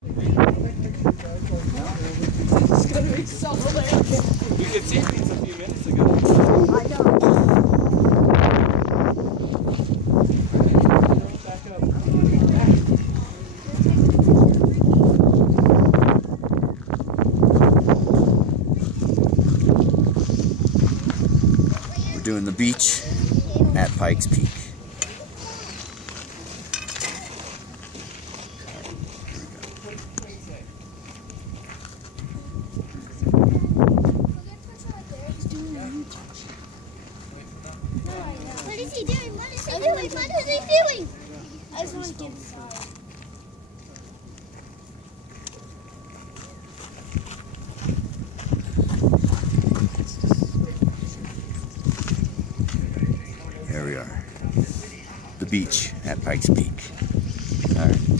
It's gonna be so hilarious. You could see these a few minutes ago. I know. Back up. We're doing the beach at Pikes Peak. What is he doing? What is he doing? What is he doing? I just want to get inside. Here we are. The beach at Pikes Peak. Alright.